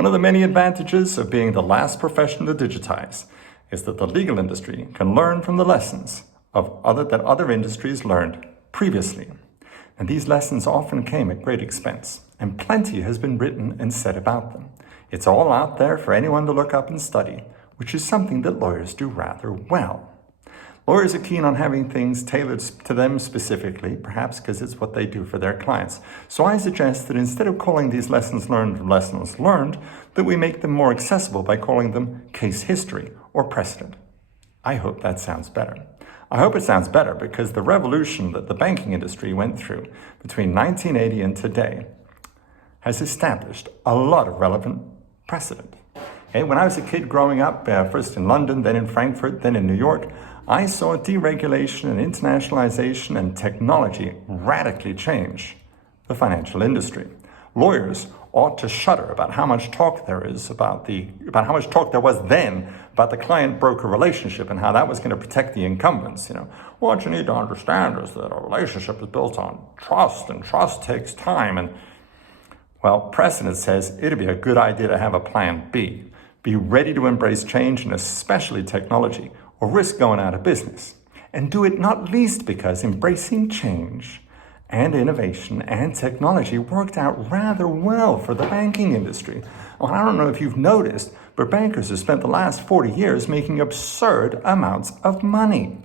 One of the many advantages of being the last profession to digitize is that the legal industry can learn from the lessons that other industries learned previously. And these lessons often came at great expense, and plenty has been written and said about them. It's all out there for anyone to look up and study, which is something that lawyers do rather well. Lawyers are keen on having things tailored to them specifically, perhaps because it's what they do for their clients. So I suggest that instead of calling these lessons learned, that we make them more accessible by calling them case history or precedent. I hope that sounds better. I hope it sounds better because the revolution that the banking industry went through between 1980 and today has established a lot of relevant precedent. Okay, when I was a kid growing up, first in London, then in Frankfurt, then in New York, I saw deregulation and internationalization and technology radically change the financial industry. Lawyers ought to shudder about how much talk there is about how much talk there was then about the client-broker relationship and how that was going to protect the incumbents. What you need to understand is that a relationship is built on trust, and trust takes time. And well, precedent says it'd be a good idea to have a plan B. Be ready to embrace change, and especially technology, or risk going out of business. And do it not least because embracing change and innovation and technology worked out rather well for the banking industry. Well, I don't know if you've noticed, but bankers have spent the last 40 years making absurd amounts of money.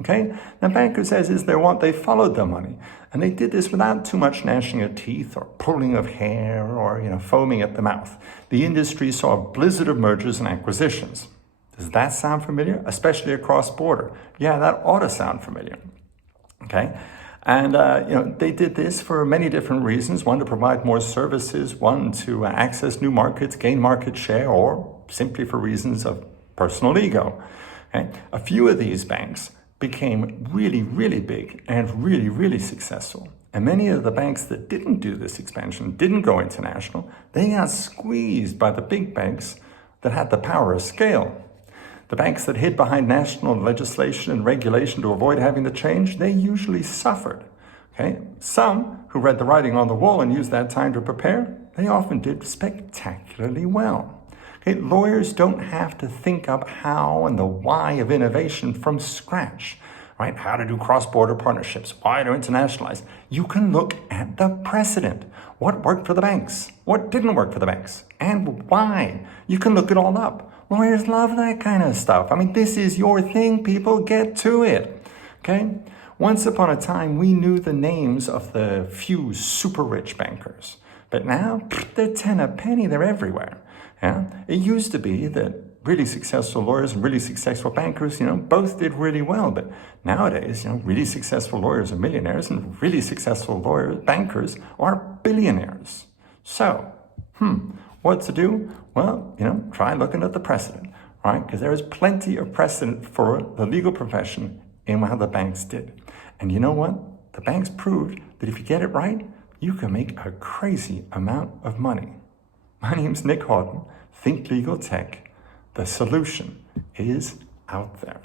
Okay? Now, bankers, as is their wont, they followed their money. And they did this without too much gnashing of teeth or pulling of hair or, foaming at the mouth. The industry saw a blizzard of mergers and acquisitions. Does that sound familiar? Especially across border. Yeah, that ought to sound familiar. Okay? And, they did this for many different reasons. One, to provide more services. One, to access new markets, gain market share, or simply for reasons of personal ego. Okay? A few of these banks became really, really big and really, really successful. And many of the banks that didn't do this expansion, didn't go international, they got squeezed by the big banks that had the power of scale. The banks that hid behind national legislation and regulation to avoid having to change, they usually suffered. Okay? Some who read the writing on the wall and used that time to prepare, they often did spectacularly well. Okay, lawyers don't have to think up how and the why of innovation from scratch, right? How to do cross-border partnerships, why to internationalize. You can look at the precedent. What worked for the banks? What didn't work for the banks? And why? You can look it all up. Lawyers love that kind of stuff. I mean, this is your thing, people. Get to it, okay? Once upon a time, we knew the names of the few super rich bankers. But now, they're 10 a penny, they're everywhere. Yeah? It used to be that really successful lawyers and really successful bankers, both did really well. But nowadays, really successful lawyers are millionaires and really successful bankers are billionaires. So, what to do? Well, try looking at the precedent, right? Because there is plenty of precedent for the legal profession in how the banks did. And you know what? The banks proved that if you get it right, you can make a crazy amount of money. My name's Nick Houghton, Think Legal Tech. The solution is out there.